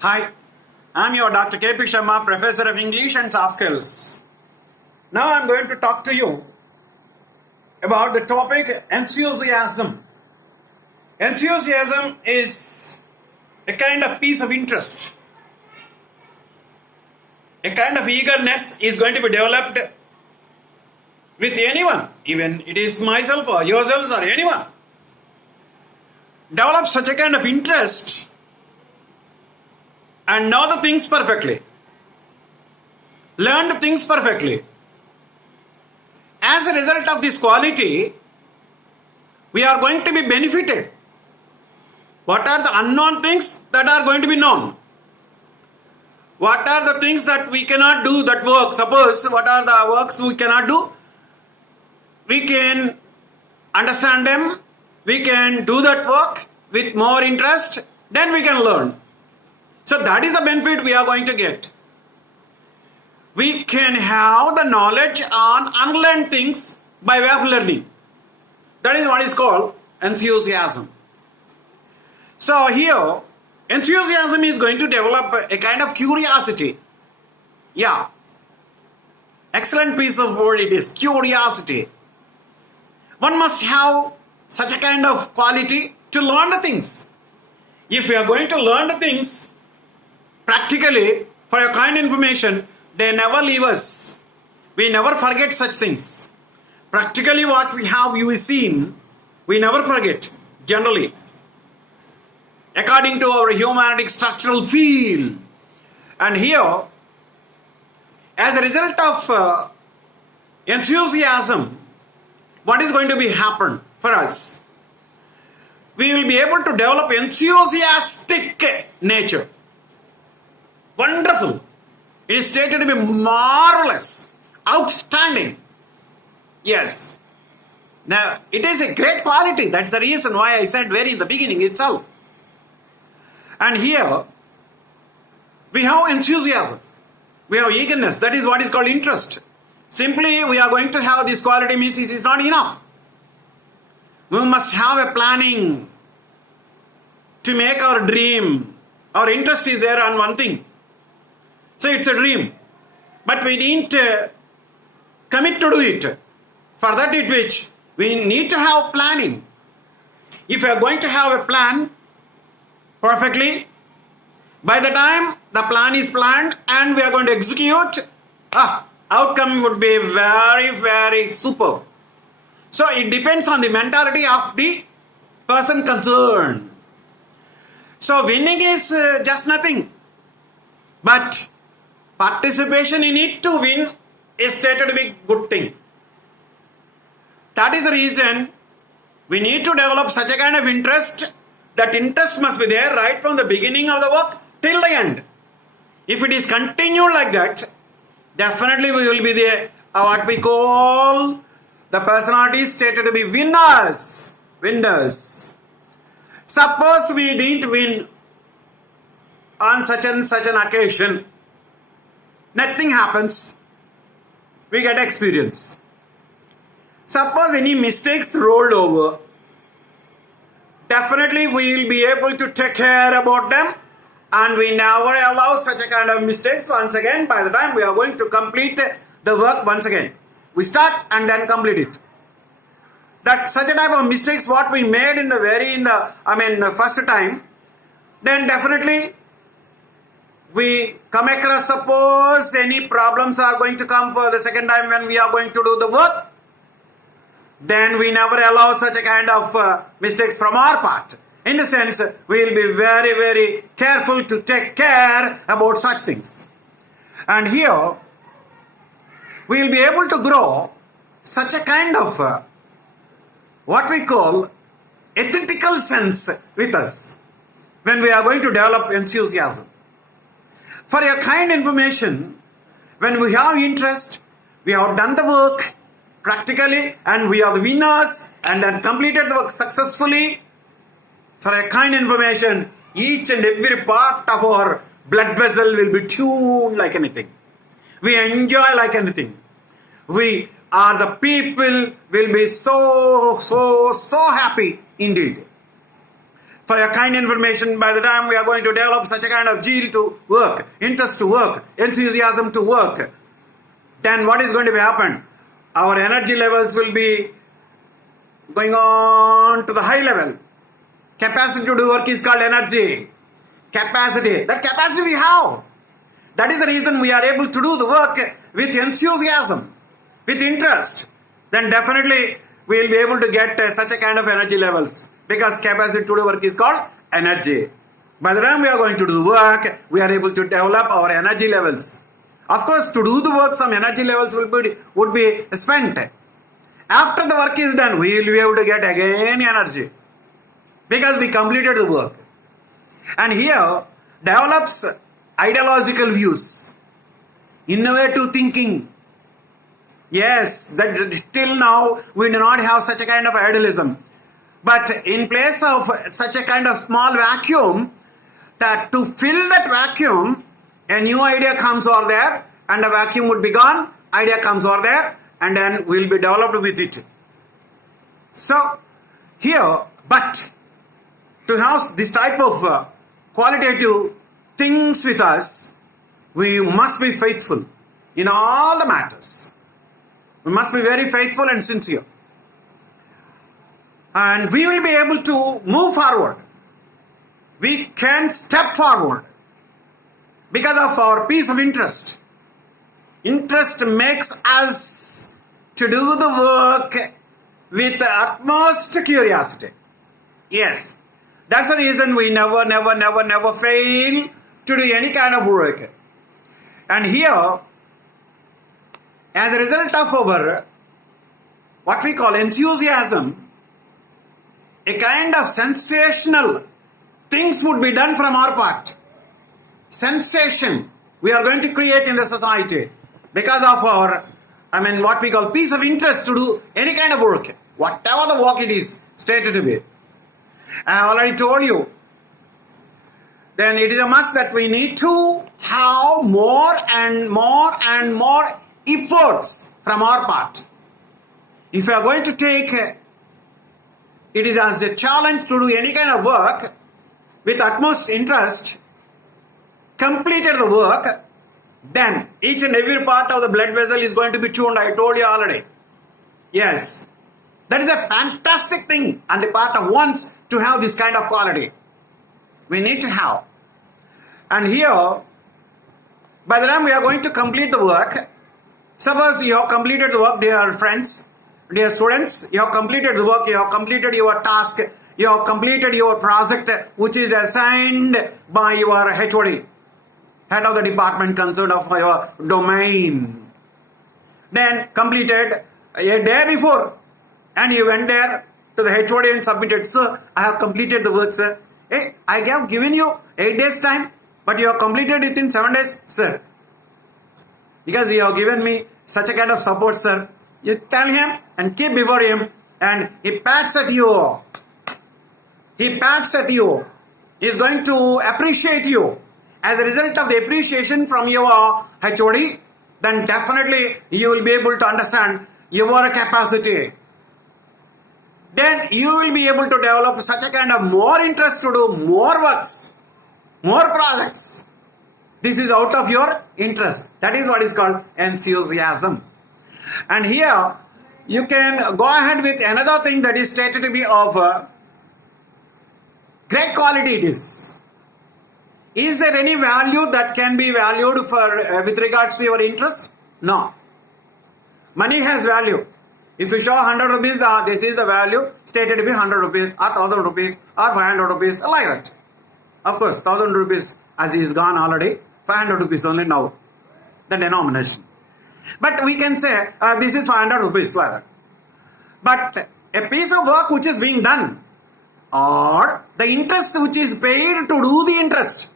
Hi, I'm your Dr. K.P. Sarma, Professor of English and Softskills. Now I'm going to talk to you about the topic enthusiasm. Enthusiasm is a kind of piece of interest. A kind of eagerness is going to be developed with anyone, even it is myself or yourselves or anyone. Develop such a kind of interest and know the things perfectly. Learn the things perfectly. As a result of this quality, we are going to be benefited. What are the unknown things that are going to be known? What are the things that we cannot do that work? Suppose, what are the works we cannot do? We can understand them. We can do that work with more interest. Then we can learn. So that is the benefit we are going to get. We can have the knowledge on unlearned things by way of learning. That is what is called enthusiasm. So here, enthusiasm is going to develop a kind of curiosity. Yeah. Excellent piece of word it is, curiosity. One must have such a kind of quality to learn the things. If we are going to learn the things, practically, for your kind information, they never leave us. We never forget such things. Practically what we have seen, we never forget, generally. According to our humanistic structural field. And here, as a result of enthusiasm, what is going to be happen for us? We will be able to develop enthusiastic nature. Wonderful. It is stated to be marvelous, outstanding. Yes. Now, it is a great quality. That's the reason why I said very in the beginning itself. And here, we have enthusiasm. We have eagerness. That is what is called interest. Simply, we are going to have this quality means it is not enough. We must have a planning to make our dream. Our interest is there on one thing. So it's a dream. But we need to commit to do it. For that which we need to have planning. If we are going to have a plan perfectly, by the time the plan is planned and we are going to execute, outcome would be very, very superb. So it depends on the mentality of the person concerned. So winning is just nothing. But participation in it to win is stated to be a good thing. That is the reason we need to develop such a kind of interest. That interest must be there right from the beginning of the work till the end. If it is continued like that, definitely we will be the what we call the personalities stated to be winners. Winners. Suppose we didn't win on such and such an occasion. Nothing happens. We get experience. Suppose any mistakes rolled over. Definitely we will be able to take care about them. And we never allow such a kind of mistakes once again by the time we are going to complete the work once again. We start and then complete it. That such a type of mistakes what we made in the first time, then definitely we come across, suppose any problems are going to come for the second time when we are going to do the work, then we never allow such a kind of mistakes from our part. In the sense, we will be very, very careful to take care about such things. And here, we will be able to grow such a kind of what we call ethical sense with us when we are going to develop enthusiasm. For your kind information, when we have interest, we have done the work practically and we are the winners and then completed the work successfully. For a kind information, each and every part of our blood vessel will be tuned like anything. We enjoy like anything. We are the people will be so happy indeed. For your kind information, by the time we are going to develop such a kind of zeal to work, interest to work, enthusiasm to work, then what is going to be happen? Our energy levels will be going on to the high level. Capacity to do work is called energy. Capacity. That capacity we have. That is the reason we are able to do the work with enthusiasm, with interest. Then definitely we will be able to get such a kind of energy levels, because capacity to do work is called energy. By the time we are going to do the work, we are able to develop our energy levels. Of course, to do the work, some energy levels would be spent. After the work is done, we will be able to get again energy, because we completed the work. And here develops ideological views, innovative thinking. Yes, that till now we do not have such a kind of idealism. But in place of such a kind of small vacuum, that to fill that vacuum, a new idea comes over there, and the vacuum would be gone, idea comes over there, and then we will be developed with it. So here, but to have this type of qualitative things with us, we must be faithful in all the matters. We must be very faithful and sincere. And we will be able to move forward. We can step forward because of our piece of interest. Interest makes us to do the work with the utmost curiosity. Yes, that's the reason we never fail to do any kind of work. And here, as a result of our what we call enthusiasm, a kind of sensational things would be done from our part. Sensation we are going to create in the society because of our, what we call piece of interest to do any kind of work, whatever the work it is stated to be. I already told you. Then it is a must that we need to have more and more efforts from our part. If we are going to take it is as a challenge to do any kind of work with utmost interest, completed the work, then each and every part of the blood vessel is going to be tuned. I told you already. Yes, that is a fantastic thing on the part of ones to have this kind of quality. We need to have. And here, by the time we are going to complete the work, suppose you have completed the work, dear friends, dear students, you have completed the work, you have completed your task, you have completed your project which is assigned by your HOD, head of the department concerned of your domain. Then completed a day before, and you went there to the HOD and submitted, sir, I have completed the work, sir. Hey, I have given you 8 days time, but you have completed it in 7 days, sir. Because you have given me such a kind of support, sir. You tell him and keep before him, and he pats at you. He pats at you. He is going to appreciate you. As a result of the appreciation from your HOD, then definitely you will be able to understand your capacity. Then you will be able to develop such a kind of more interest to do more works, more projects. This is out of your interest. That is what is called enthusiasm. And here you can go ahead with another thing that is stated to be of great quality it is. Is there any value that can be valued for with regards to your interest? No. Money has value. If you show 100 rupees, this is the value stated to be 100 rupees or 1000 rupees or 500 rupees, like that. Of course, 1000 rupees as is gone already, 500 rupees only now, the denomination. But we can say this is 500 rupees, like that. But a piece of work which is being done, or the interest which is paid to do the interest,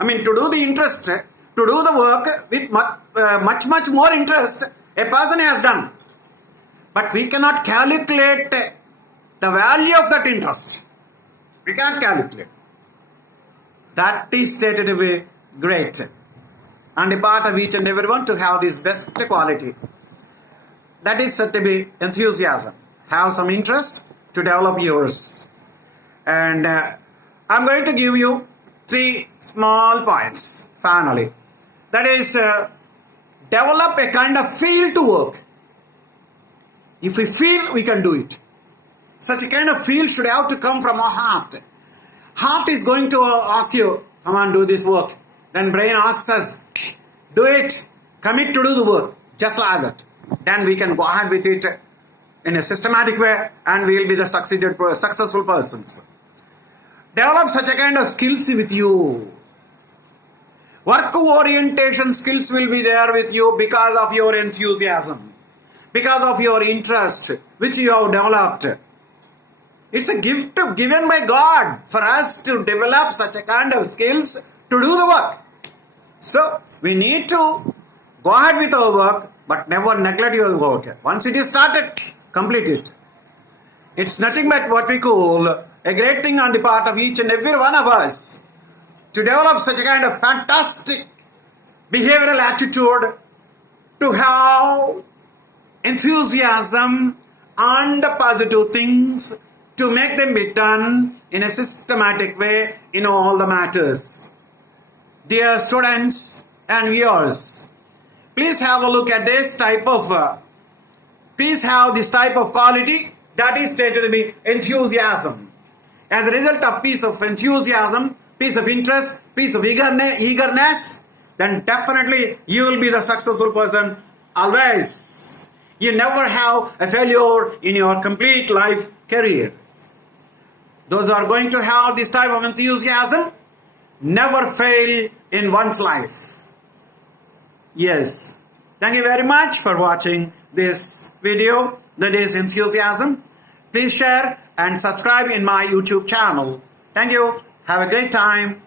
to do the interest, to do the work with much more interest a person has done. But we cannot calculate the value of that interest. We cannot calculate. That is stated to be great. On the part of each and everyone to have this best quality. That is said to be enthusiasm. Have some interest to develop yours. And I'm going to give you 3 small points finally. That is, develop a kind of feel to work. If we feel, we can do it. Such a kind of feel should have to come from our heart. Heart is going to ask you, come on, do this work. Then brain asks us, do it, commit to do the work, just like that. Then we can go ahead with it in a systematic way and we will be the successful persons. Develop such a kind of skills with you. Work orientation skills will be there with you because of your enthusiasm, because of your interest which you have developed. It's a gift given by God for us to develop such a kind of skills to do the work. So we need to go ahead with our work, but never neglect your work. Once it is started, complete it. It's nothing but what we call a great thing on the part of each and every one of us to develop such a kind of fantastic behavioral attitude, to have enthusiasm and positive things, to make them be done in a systematic way in all the matters. Dear students and viewers, please have a look at this type of quality that is stated to be enthusiasm. As a result of piece of enthusiasm, piece of interest, piece of eagerness, then definitely you will be the successful person always. You never have a failure in your complete life career. Those who are going to have this type of enthusiasm never fail in one's life. Yes. Thank you very much for watching this video, that is enthusiasm. Please share and subscribe in my YouTube channel. Thank you. Have a great time.